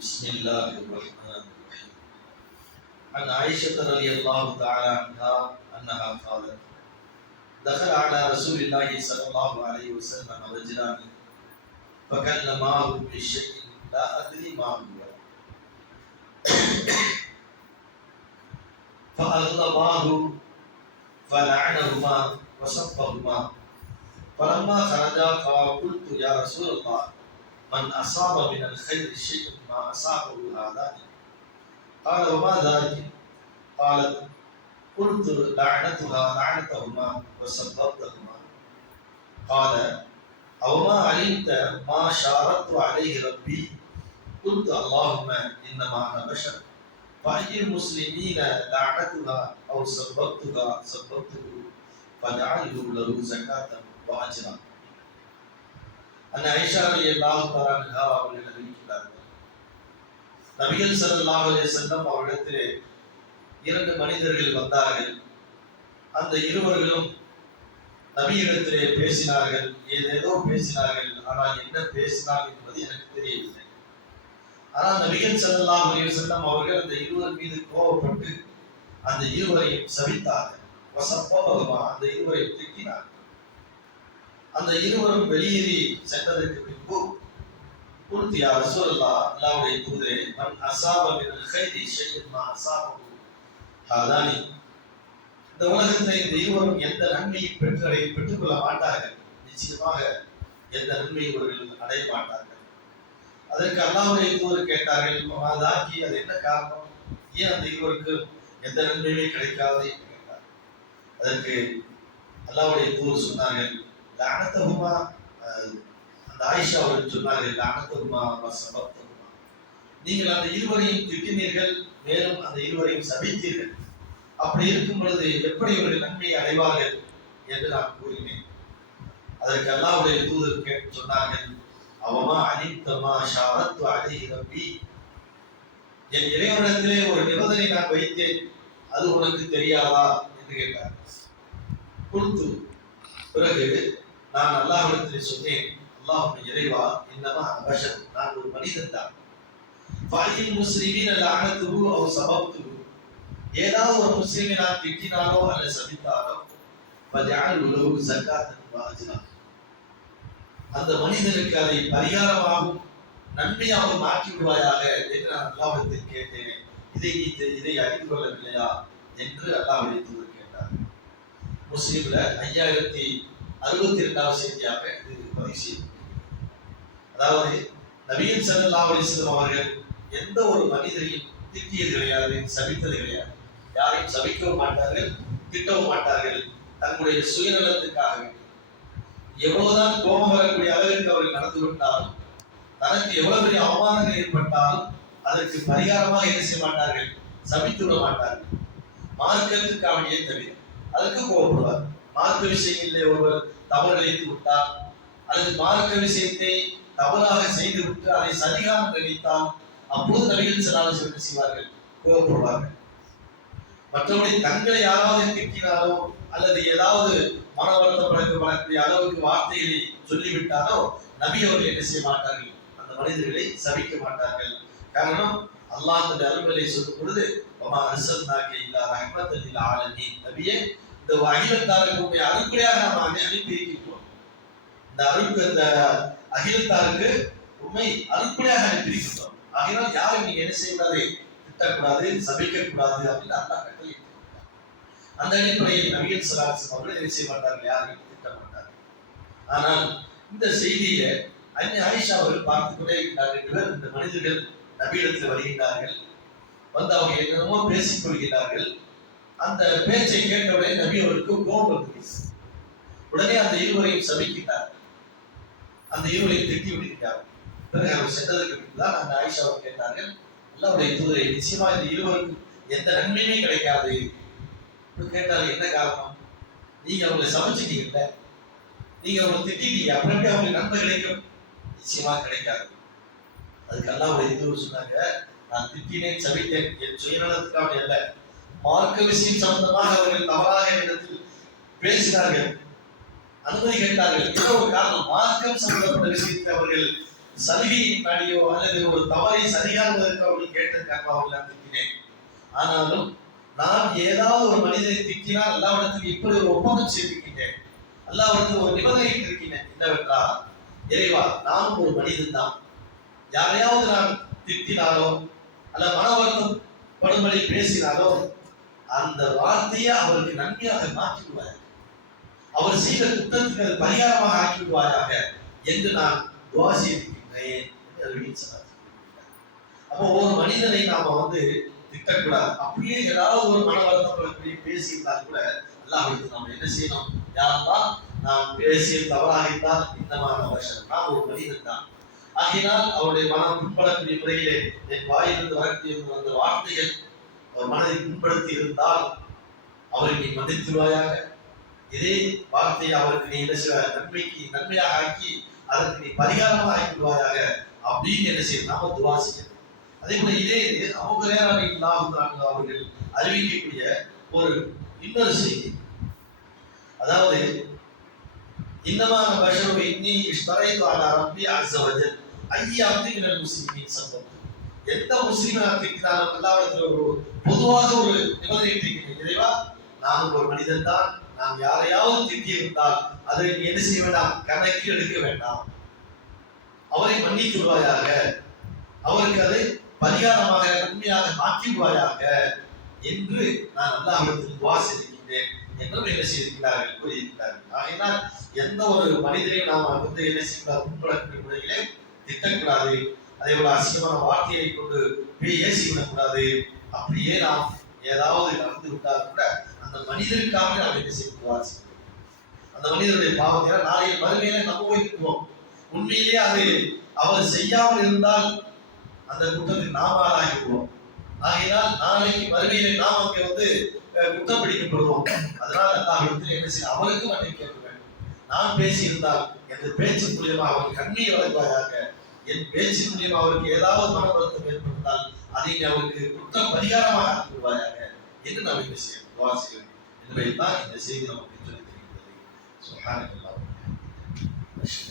بسم الله الرحمن الرحيم. عن عائشة رضي الله تعالى عنها أنها قالت: دخل على رسول الله صلى الله عليه وسلم رجلان فكلماه بشيء لا أدري ما هو فأغضباه فلعنهما وسبهما فلما خرجا قلت يا رسول الله من أصاب من الخير شيء ما أصابه هذان قال وما ذلك؟ قالت قلت لعنتهما وسببتهما قال أو ما علمت ما شاركت عليه ربي قلت اللهم إنما أنا بشر فأي المسلمين لعنتها أو سببته فجعله له زكاة وأجرا. அந்த ஆயிஷா ரலியல்லாஹு தஆலா அன்ஹா அவர்கள் அறிவிக்கிறார்கள், நபிகள் ஸல்லல்லாஹு அலைஹி வஸல்லம் அவரிடத்திலே இரண்டு மனிதர்கள் வந்தார்கள். அந்த இருவர்களும் நபியிடத்திலே பேசினார்கள், ஏதேதோ பேசினார்கள். ஆனால் என்ன பேசினார்கள் என்பது எனக்கு தெரியவில்லை. ஆனால் நபிகள் ஸல்லல்லாஹு அலைஹி வஸல்லம் அவர்கள் அந்த இருவர் மீது கோபப்பட்டு அந்த இருவரையும் சபித்தார்கள். வசப்போகமா அந்த இருவரையும் திட்டினார்கள். அந்த இருவரும் வெளியேறி சென்றதற்கு பின்பு குல்து யா ரசூலல்லாஹ், அல்லாஹ்வுடைய தூதரே, மன் அஸாப மினல் கைரி ஷைஅன் மா அஸாபஹு ஹாதானி, இந்த உலகத்தில் இந்த இருவரும் எந்த நன்மையை பெற்றுக்கொள்ள மாட்டார்கள், நிச்சயமாக எந்த நன்மையை இவர்கள் அடைய மாட்டார்கள். அதற்கு அல்லாஹ்வுடைய தூதர் கேட்டார்கள், மாதாக்கி, அது என்ன காரணம், ஏன் அந்த இருவருக்கு எந்த நன்மையுமே கிடைக்காது என்று கேட்டார். அதற்கு அல்லாஹ்வுடைய தூதர் சொன்னார்கள், லஅனத்துஹுமா, அந்த ஆயிஷா அவர்கள் சொன்னார்கள், லஅனத்துஹுமா வஸபப்துஹுமா, நீங்கள் அந்த இருவரையும் திட்டினீர்கள், மேலும் அந்த இருவரையும் சபித்தீர்கள். அப்படி இருக்கும் பொழுது எப்படி ஒரு நன்மையை அடைவார்கள் என்று நான் கூறினேன். அதற்கு அல்லாஹ்வுடைய தூதர் கேட்டு சொன்னார்கள், அவமா அலித்தமா ஷாரத்து அலைஹி ரப்பி, என் இறைவனிடத்திலே ஒரு நிபந்தனை நான் வைத்தேன், அது உனக்கு தெரியாதா என்று கேட்டார். குல்து, பிறகு நான் அல்லாஹ்விடத்திலே சொன்னேன், அல்லாஹ்வுடைய இறைவா, இன்னமா பஷர், நான் ஒரு மனிதன் தான். ஃபஅயில் முஸ்லிமீன லஅனத்துஹு அவ் சபப்துஹு, ஏதாவது ஒரு முஸ்லிமை நான் திட்டினாலோ அல்லது சபித்தாலோ ஃபஜஅல் லஹு ஸகாத்தன் வ அஜ்ரா, அந்த மனிதனுக்கு அதை பரிகாரமாகவும் நன்மையாகவும் மாற்றி விடுவாயாக என்று நான் அல்லாஹ்விடத்தில் கேட்டேன். இதை அறிந்து கொள்ளவில்லையா என்று அல்லாஹ்வுடைய தூதர் கேட்டார். முஸ்லிம்ல 5062வது செய்தியாக இது பதிவு செய்யப்பட்டது. அதாவது நபிகள் ஸல்லல்லாஹு அலைஹி வஸல்லம் அவர்கள் எந்த ஒரு மனிதரையும் திட்டியது கிடையாது, சபித்தது கிடையாது. யாரையும் சபிக்கவும் மாட்டார்கள், திட்டவும் மாட்டார்கள். தங்களுடைய சுயநலத்துக்காக எவ்வளவுதான் கோபம் வரக்கூடிய அளவிற்கு அவர்கள் நடந்து விட்டாலும், தனக்கு எவ்வளவு பெரிய அவமானங்கள் ஏற்பட்டாலும் அதற்கு பரிகாரமாக என்ன செய்ய மாட்டார்கள், சபித்து விட மாட்டார்கள். மார்க்கத்துக்காகவே தவிர அதற்கு கோபப்படுவார். மார்க்க விஷயங்களிலே ஒருவர் தவறு இழைத்து விட்டார் அல்லது மார்க்க விஷயத்தை தவறாக செய்து விட்டு அதை சரியாக நினைத்தால் அப்போது நபிகள் ஸல்லல்லாஹு அலைஹி வஸல்லம் செய்வார்கள், கோபப்படுவார்கள். மற்றபடி தங்களை யாராவது திட்டினாலோ அல்லது ஏதாவது மன வருத்தப்படக்கூடிய அளவுக்கு வார்த்தைகளை சொல்லிவிட்டாலோ நபி அவர்கள் என்ன செய்ய மாட்டார்கள், அந்த மனிதர்களை சபிக்க மாட்டார்கள். காரணம், அல்லாஹ் தன்னுடைய அருள்களை சொல்லும் பொழுது வமா அர்ஸல்னாக இல்லா ரஹ்மத்தல் லில் ஆலமீன், நபியே, இந்த அகிலத்தாருக்கு அருள்படியாக நாம் அனுப்பி இருக்கின்றோம். இந்த அகிலத்தாருக்கு உண்மை அருள்படியாக அனுப்பி இருக்கின்றோம். ஆகையால் யாரும் நீங்க என்ன செய்யக்கூடாது, திட்டக்கூடாது, சபிக்க கூடாது அப்படின்னு அல்லாஹ் கட்டளை. அந்த அடிப்படையில் நபிகள் ஸல்லல்லாஹு அலைஹி வஸல்லம் அவர்கள் என்ன செய்ய மாட்டார்கள், யாரையும் திட்ட மாட்டார்கள். ஆனால் இந்த செய்தியில அன்னை ஆயிஷா அவர்கள் பார்த்து கொண்டே இருக்கிறார்கள். இந்த மனிதர்கள் நபியிடத்தில் வருகின்றார்கள், வந்து அவங்க என்னென்னமோ பேசிக் கொள்கிறார்கள். அந்த பேச்சை கேட்டவுடனே நபி அவருக்கு கோபம் வந்துச்சு. உடனே அந்த இருவரையும் சபிக்கிறார், அந்த இருவரையும் திட்டி விடுகிறார். பிறகு அவர் சென்றதற்கு பின்தான் அந்த ஆயிஷா அவர் கேட்டார்கள், அல்லாஹ்வுடைய தூதரே, நிச்சயமா இந்த இருவருக்கும் எந்த நன்மையுமே கிடைக்காது கேட்டார்கள். என்ன காரணம், நீங்க அவங்களை சமைச்சிட்டீங்கல்ல, நீங்க அவங்களை திட்டிட்டீங்க, அப்புறம் எப்படி அவங்களுக்கு நன்மை கிடைக்கும், நிச்சயமா கிடைக்காது. அதுக்கு அல்லாஹ்வுடைய தூதர் சொன்னாங்க, நான் திட்டினேன், சபித்தேன், என் சுயநலத்துக்காக அல்ல, மார்க்க விஷயம் சம்பந்தமாக அவர்கள் தவறாக இடத்தில் பேசினார்கள், அனுமதி கேட்டார்கள். ஏதோ ஒரு காரணம், மார்க்கம் சம்பந்தப்பட்ட விஷயத்தை அவர்கள் சலுகையின் நாடியோ அல்லது ஒரு தவறை சரியானதற்கு அப்படின்னு கேட்டதுக்காக அவங்களை திட்டினேன். ஆனாலும் நான் ஏதாவது ஒரு மனிதனை திட்டினால் அல்லாஹ்விடத்தில் இப்படி ஒரு ஒப்பந்தம் செய்திருக்கின்றேன், அல்லாஹ்விடத்தில் ஒரு நிபந்தனை இருக்கின்றேன். என்னவென்றால், இறைவா, நானும் ஒரு மனிதன் தான். யாரையாவது நான் திட்டினாலோ அல்ல மன வருத்தம் படும்படி பேசினாலோ அந்த வார்த்தையை அவருக்கு நன்மையாக மாற்றிவிடுவார், அவர் செய்த குற்றத்துக்கு அது பரிகாரமாக ஆக்கிவிடுவாயாக என்று நான் துஆ செய்திருக்கின்றேன் என்று அறிவித்தார். அப்போ ஒரு மனிதனை நாம திட்டக்கூடாது. அப்படியே ஏதாவது ஒரு மன வருத்தப்படக்கூடிய பேசியிருந்தால் கூட அல்லாஹ்விடத்தில் நாம் என்ன செய்யணும்? யா அல்லாஹ், நான் பேசிய தவறாக இருந்தால் இன்னமான வருஷம், நான் ஒரு மனிதன் தான். ஆகினால் அவருடைய மனம் புண்படக்கூடிய முறையிலே என் வாயிலிருந்து வரக்கூடிய அந்த வார்த்தைகள் அவர் மனதை புண்படுத்தி இருந்தால் அவரை நீ மன்னித்துவாயாக. இதே வார்த்தையை அவருக்கு நீ என்ன செய்வாய்? நன்மையாக ஆக்கி அதற்கு நீ பரிகாரமாக ஆக்கிடுவாயாக அப்படின்னு என்ன செய்யணும்? நாம துஆ செய்யணும். அதே போல இதே அபூ ஹுரைரா ரலியல்லாஹு அன்ஹு அவர்கள் அறிவிக்கக்கூடிய ஒரு இன்னொரு செய்தி, அதாவது இன்னமா பஷரு இன்னி இஷ்தரைது அலா ரப்பி அஸ்ஸ வஜல் ஐய அப்தி மினல் முஸ்லிமீன் சப்பம். எந்த முஸ்லிமை நான் திட்டினாலும் அல்லாஹ்விடத்தில் ஒரு பொதுவாக ஒரு நிபந்தனை திட்டினேன், இறைவா, நான் ஒரு மனிதன் தான், நான் யாரையாவது திட்டி இருந்தால் அதை நீ என்ன செய்ய வேண்டாம்? கணக்கில் எடுக்க வேண்டாம், அவரை மன்னித்துள்வாயாக, அவருக்கு அதை பரிகாரமாக நன்மையாக மாற்றிடுவாயாக என்று நான் அல்லாஹ்விடத்தில் துஆ செய்திருக்கிறேன் என்றும் என்ன செய்திருக்கிறார்கள்? கூறியிருக்கிறார்கள். ஆகையினால் எந்த ஒரு மனிதரையும் நாம் என்ன செய்யக்கூடாது? முன்படக்கூடிய முறையிலே திட்டக்கூடாது. அதே போல அசிங்கமான வார்த்தையை கொண்டு ஏசிவிடக்கூடாது. அப்படியே நாம் ஏதாவது நடந்து விட்டால் கூட அந்த மனிதருக்காக நாம் என்ன செய்யக்கூடாது? அந்த மனிதனுடைய பாவத்தை நாளைய மறுமையில நம்ம போய்க்குவோம். உண்மையிலேயே அது அவர் செய்யாமல் இருந்தால் அந்த குற்றத்துக்கு நாம் ஆளாகிவிடுவோம். ஆகையினால் நாளைக்கு மறுமையிலே நாம் அங்கே குற்றம் பிடிக்கப்படுவோம். அதனால் அல்லாஹ்விடத்தில் என்ன செய்ய? அவருக்கு மன்னிப்பு கேட்க வேண்டும். நான் பேசியிருந்தால் என் பேச்சின் மூலியமா அவருக்கு கண்ணீர் வழங்குவாயாக, என் பேச்சின் மூலியமா அவருக்கு ஏதாவது மன வருத்தம் ஏற்பட்டால் அதை அவருக்கு குற்றம் பரிகாரமாக ஆக்கிவிடுவாயாக என்று நாம் என்ன செய்யணும்? துஆ செய்யணும் என்பதைத்தான் இந்த செய்தி நமக்கு சொல்லித் தருகிறது. சுப்ஹானல்லாஹ்.